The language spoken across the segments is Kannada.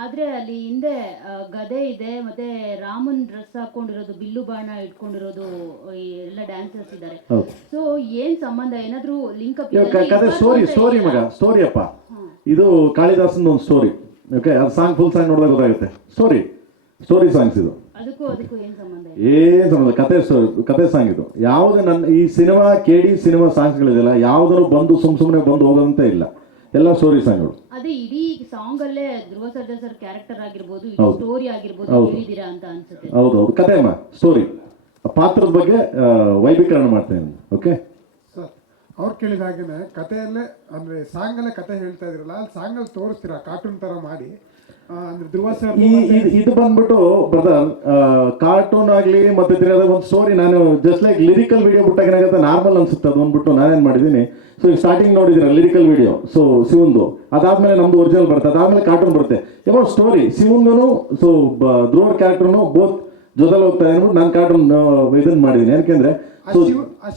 ಆದ್ರೆ ಅಲ್ಲಿ ಹಿಂದೆ ಗದೆ ಇದೆ ಮತ್ತೆ ರಾಮನ್ ಡ್ರೆಸ್ ಹಾಕೊಂಡಿರೋದು ಬಿಲ್ಲು ಬಾಣ ಇಟ್ಕೊಂಡಿರೋದು ಎಲ್ಲ ಡ್ಯಾನ್ಸರ್ಸ್ ಇದ್ದಾರೆ ಸೊ ಏನ್ ಸಂಬಂಧ? ಏನಾದ್ರೂ ಲಿಂಕ್ ಕತೆ ಸ್ಟೋರಿ ಸ್ಟೋರಿ ಮಗ ಸ್ಟೋರಿ ಅಪ್ಪ. ಇದು ಕಾಳಿದಾಸನ ಒಂದು ಸ್ಟೋರಿ ಓಕೆ ಅದು ಸಾಂಗ್ ಫುಲ್ ಸಾಂಗ್ ನೋಡಿದಾಗ ಗೊತ್ತಾಗುತ್ತೆ. ಸ್ಟೋರಿ ಸ್ಟೋರಿ ಸಾಂಗ್ಸ್ ಇದು. ಅದಕ್ಕೂ ಅದಕ್ಕೂ ಏನ್ ಸಂಬಂಧ ಕತೆ ಕತೆ ಸಾಂಗ್ ಇದು. ಯಾವುದೇ ನನ್ನ ಈ ಸಿನಿಮಾ ಕೆ ಡಿ ಸಿನಿಮಾ ಸಾಂಗ್ಸ್ಗಳಿದೆಯಲ್ಲ ಯಾವುದನ್ನು ಬಂದು ಸುಮ್ ಸುಮ್ಮನೆ ಬಂದು ಹೋಗೋದಂತೆ ಇಲ್ಲ. ಎಲ್ಲ ಸ್ಟೋರಿ ಸಾಂಗ್ಗಳು ಅದೇ ಇಡೀ ಸಾಂಗ್ ಅಲ್ಲೇ ಧ್ರುವ ಸರ್ಜಾ ಸರ್ ಕ್ಯಾರೆಕ್ಟರ್ ಆಗಿರ್ಬೋದು ಸ್ಟೋರಿ ಆಗಿರ್ಬೋದು ಹೇಳಿದಿರಾ ಅಂತ ಅನ್ಸುತ್ತೆ. ಹೌದು ಹೌದು. ಕತೆ ಅಮ್ಮ ಸ್ಟೋರಿ ಪಾತ್ರದ ಬಗ್ಗೆ ವೈಭೀಕರಣ ಮಾಡ್ತೇನೆ ಓಕೆ ಸರ್ ಅವ್ರು ಕೇಳಿದ ಹಾಗೇನೆ ಕಥೆಯಲ್ಲೇ ಅಂದ್ರೆ ಸಾಂಗಲ್ಲೇ ಕತೆ ಹೇಳ್ತಾ ಇದ್ರಲ್ಲ ಅಲ್ಲಿ ಸಾಂಗಲ್ಲಿ ತೋರಿಸ್ತೀರಾ ಕಾರ್ಟೂನ್ ತರ ಮಾಡಿ? ಈ ಇದು- ಬಂದ್ಬಿಟ್ಟು ಬ್ರದರ್ ಕಾರ್ಟೂನ್ ಆಗ್ಲಿ ಮತ್ತೆ ತಿರ್ಗಾದ ಒಂದು ಸ್ಟೋರಿ ನಾನು ಜಸ್ಟ್ ಲೈಕ್ ಲಿರಿಕಲ್ ವಿಡಿಯೋ ಬಿಟ್ಟಾಗ ಏನಾಗುತ್ತೆ ನಾರ್ಮಲ್ ಅನ್ಸುತ್ತೆ ಅದು ಅಂದ್ಬಿಟ್ಟು ನಾನೇನ್ ಮಾಡಿದ್ದೀನಿ. ಸೊ ಈಗ ಸ್ಟಾರ್ಟಿಂಗ್ ನೋಡಿದಿರ ಲಿರಿಕಲ್ ವಿಡಿಯೋ ಸೊ ಶಿವಂದು. ಅದಾದ್ಮೇಲೆ ನಮ್ದು ಒರಿಜಿನಲ್ ಬರುತ್ತೆ ಅದಾದ್ಮೇಲೆ ಕಾರ್ಟೂನ್ ಬರುತ್ತೆ. ಯಾವ ಸ್ಟೋರಿ ಶಿವಂಗನು ಸೊ ಧ್ರುವರ್ ಕ್ಯಾರೆಕ್ಟರ್ನು ಬೋತ್ ಜೊತೆಲಿ ಹೋಗ್ತಾ ಅಂದ್ಬಿಟ್ಟು ನಾನು ಕಾರ್ಟೂನ್ ಇದನ್ನ ಮಾಡಿದೀನಿ ಯಾಕೆಂದ್ರೆ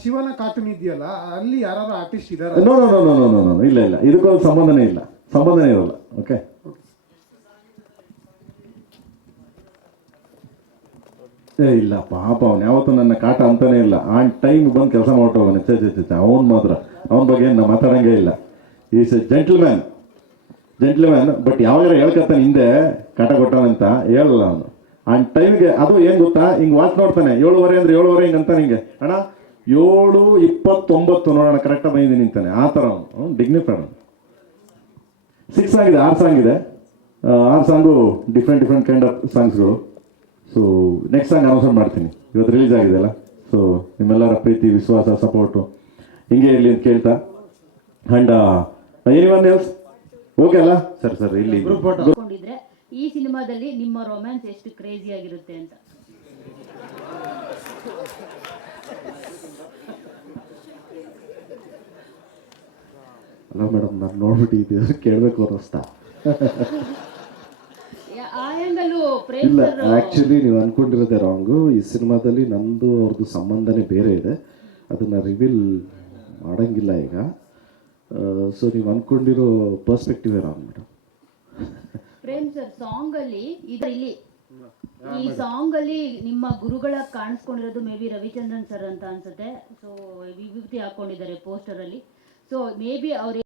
ಶಿವನ ಕಾರ್ಟೂನ್ ಇದೆಯಲ್ಲ ಅಲ್ಲಿ ಯಾರು ಆರ್ಟಿಸ್ಟ್ ಇದ್ದಾರೆ no no no no no no ಇಲ್ಲ ಇಲ್ಲ. ಇದಕ್ಕೂ ಸಂಬಂಧನೇ ಇಲ್ಲ. ಸಂಬಂಧನೇ ಇರಲ್ಲ ಓಕೆ ಏ ಇಲ್ಲ, ಪಾಪ ಅವ್ನು ಯಾವತ್ತೂ ನನ್ನ ಕಾಟ ಅಂತಾನೆ ಇಲ್ಲ. ಆನ್ ಟೈಮ್ ಬಂದು ಕೆಲಸ ಮಾಡ್ಕೋವನು ಚೆ ಚೆ ಅವನು ಮಾತ್ರ. ಅವನ ಬಗ್ಗೆ ನಾ ಮಾತಾಡಂಗೇ ಇಲ್ಲ. Is a gentleman gentleman but ಯಾವಾಗಾರ ಹೇಳ್ಕತ್ತಾನೆ ಹಿಂದೆ, ಕಾಟ ಕೊಟ್ಟಾನಂತ ಹೇಳಲ್ಲ ಅವನು. ಆ ಟೈಮ್ಗೆ ಅದು ಏನು ಗೊತ್ತಾ? ಹಿಂಗೆ ವಾಚ್ ನೋಡ್ತಾನೆ. ಏಳುವರೆ ಅಂದರೆ ಏಳುವರೆ ಹಿಂಗೆ ಅಂತಾನೆ ಹಿಂಗೆ. ಅಣ್ಣ, ಏಳು ಇಪ್ಪತ್ತೊಂಬತ್ತು ನೋಡೋಣ ಕರೆಕ್ಟಾಗಿ ಬಂದಿದ್ದೀನಿ ನಿಂತಾನೆ ಆ ಥರ ಅವನು. ಡಿಗ್ನಿಫೈಡ್ ಅವನು. ಸಿಕ್ಸ್ ಆಗಿದೆ, ಆರು ಸಾಂಗ್ ಇದೆ. ಆರು song different different kind of ಸಾಂಗ್ಸ್ಗಳು so next song announce ಮಾಡ್ತೀನಿ. ಇವತ್ತು ರಿಲೀಸ್ ಆಗಿದೆ ಅಲ್ಲ? ಸೊ ನಿಮ್ಮೆಲ್ಲರ ಪ್ರೀತಿ ವಿಶ್ವಾಸ ಸಪೋರ್ಟು ಹಿಂಗೆ ಇರಲಿ ಅಂತ ಕೇಳ್ತಾ. And any one else okay ಅಲ್ಲ? ಸರ್ ಸರ್ ಇಲ್ಲಿ ಈ ಸಿನಿಮಾದಲ್ಲಿ ನಿಮ್ಮ ರೊಮ್ಯಾನ್ಸ್ ಎಷ್ಟು ಕ್ರೇಜಿ ಆಗಿರುತ್ತೆ ಅಂತ. ಅಲ್ಲ ಮೇಡಮ್ ನಾನು ನೋಡ್ಬಿಟ್ಟಿದ್ದೆ ಇದು ಕೇಳಬೇಕು ಅನ್ನಿಸ್ತಾ ಯಾ- ಆ ಆ್ಯಂಗಲು ಪ್ರೇಮ್ ಇಲ್ಲ ಸರ್ ಆ್ಯಕ್ಚುಲಿ ನೀವು ಅನ್ಕೊಂಡಿರೋದೇ ರಾಂಗು ಈ ಸಿನಿಮಾದಲ್ಲಿ ನಂದು ಅವ್ರದ್ದು ಸಂಬಂಧನೇ ಬೇರೆ ಇದೆ. ಅದನ್ನ ರಿವೀಲ್ ಮಾಡಂಗಿಲ್ಲ ಈಗ. ಸೊ ನೀವು ಅನ್ಕೊಂಡಿರೋ perspective wrong madam Prem sir song ಅಲ್ಲಿ ಇದು ಇಲ್ಲಿ. ಈ ಸಾಂಗ್ ಅಲ್ಲಿ ನಿಮ್ಮ ಗುರುಗಳ ಕಾಣಿಸ್ಕೊಂಡಿರೋದು ಮೇ ಬಿ ರವಿಚಂದ್ರನ್ ಸರ್ ಅಂತ ಅನ್ಸುತ್ತೆ. ಸೊ ವಿಭೂತಿ ಹಾಕೊಂಡಿದ್ದಾರೆ ಪೋಸ್ಟರ್ ಅಲ್ಲಿ. ಸೊ ಮೇ ಬಿ ಅವ್ರ